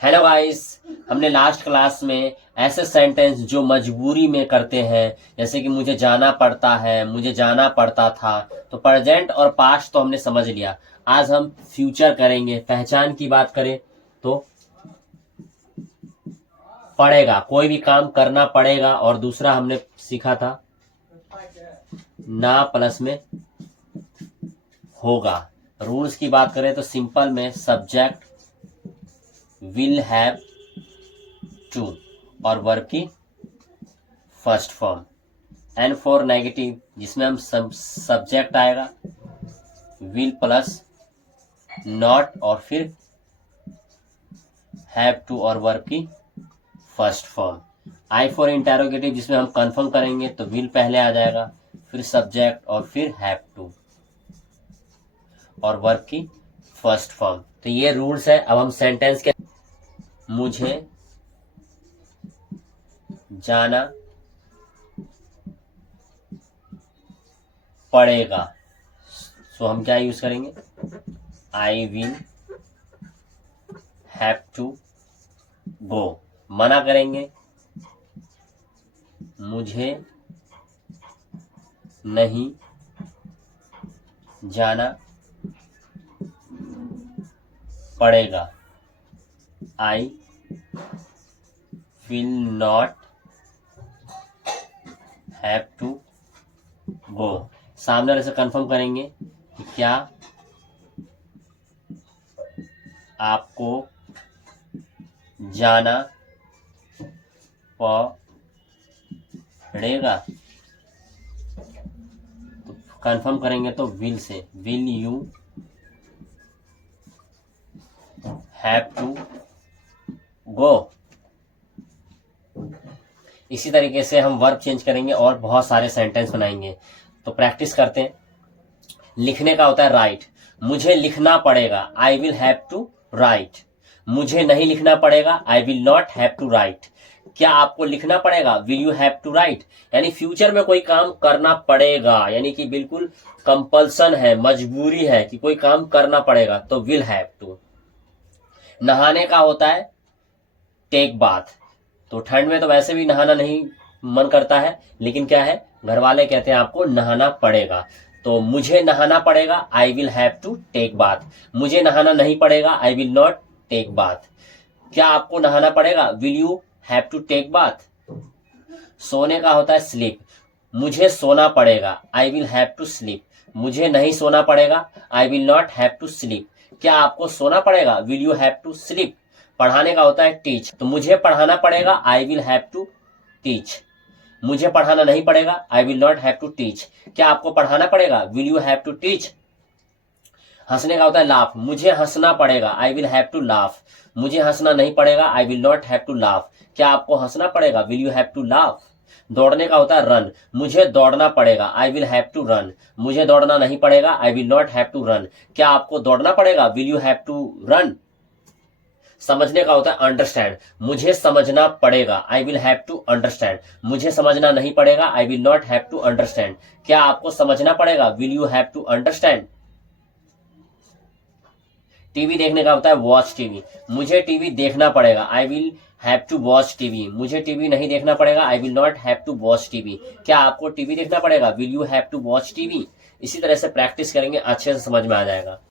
Hello guys, हमने last class में ऐसे सेंटेंस जो मजबूरी में करते हैं, जैसे कि मुझे जाना पड़ता है, मुझे जाना पड़ता था, तो प्रेजेंट और पास्ट तो हमने समझ लिया। आज हम फ्यूचर करेंगे। पहचान की बात करें तो पड़ेगा, कोई भी काम करना पड़ेगा। और दूसरा हमने सीखा था ना प्लस में होगा। रूल्स की बात करें तो सिंपल में सब्जेक्ट विल हैव टू और वर्ब की first form. And for negative जिसमें हम सब्जेक्ट आएगा विल प्लस नॉट और फिर हैव टू और वर्ब की first form. I for interrogative जिसमें हम कंफर्म करेंगे तो विल पहले आ जाएगा, फिर सब्जेक्ट और फिर हैव टू और वर्ब की फर्स्ट फॉर्म। तो ये रूल्स है। अब हम सेंटेंस के मुझे जाना पड़ेगा, सो हम क्या यूज करेंगे, I will have to go. मना करेंगे मुझे नहीं जाना पड़ेगा, I will not have to go. सामने वाले से कंफर्म करेंगे कि क्या आपको जाना पड़ेगा, तो कंफर्म करेंगे तो विल से, will you have to go. इसी तरीके से हम वर्ब चेंज करेंगे और बहुत सारे सेंटेंस बनाएंगे। तो प्रैक्टिस करते हैं। लिखने का होता है राइट, मुझे लिखना पड़ेगा, I will have to write. मुझे नहीं लिखना पड़ेगा, I will not have to write. क्या आपको लिखना पड़ेगा, will you have to write. यानी फ्यूचर में कोई काम करना पड़ेगा, यानी कि बिल्कुल कंपल्सन है, मजबूरी है कि कोई काम करना पड़ेगा, तो विल हैव टू। नहाने का होता है टेक बाथ, तो ठंड में तो वैसे भी नहाना नहीं मन करता है, लेकिन क्या है, घर वाले कहते हैं आपको नहाना पड़ेगा। तो मुझे नहाना पड़ेगा, I will have to take bath. मुझे नहाना नहीं पड़ेगा, I will not take bath. क्या आपको नहाना पड़ेगा, will you have to take bath. सोने का होता है स्लीप, मुझे सोना पड़ेगा, I will have to sleep. मुझे नहीं सोना पड़ेगा, I will not have to sleep. क्या आपको सोना पड़ेगा, will you have to sleep. पढ़ाने का होता है टीच, तो मुझे पढ़ाना पड़ेगा, I will have to teach. मुझे पढ़ाना नहीं पड़ेगा, I will not have to teach. क्या आपको पढ़ाना पड़ेगा, will you have to teach. हंसने का होता है लाफ, मुझे हंसना पड़ेगा, I will have to laugh. मुझे हंसना नहीं पड़ेगा, I will not have to laugh. क्या आपको हंसना पड़ेगा, will you have to laugh. दौड़ने का होता है रन, मुझे दौड़ना पड़ेगा, I will have to run. मुझे दौड़ना नहीं पड़ेगा, I will not have to run. क्या आपको दौड़ना पड़ेगा, will you have to run. समझने का होता है अंडरस्टैंड, मुझे समझना पड़ेगा, I will have to understand. मुझे समझना नहीं पड़ेगा, I will not have to understand. क्या आपको समझना पड़ेगा, will you have to understand. TV देखने का होता है वॉच टीवी, मुझे टीवी देखना पड़ेगा, I will have to watch TV. मुझे टीवी नहीं देखना पड़ेगा, I will not have to watch TV. क्या आपको टीवी देखना पड़ेगा, will you have to watch TV. इसी तरह से प्रैक्टिस करेंगे, अच्छे से समझ में आ जाएगा।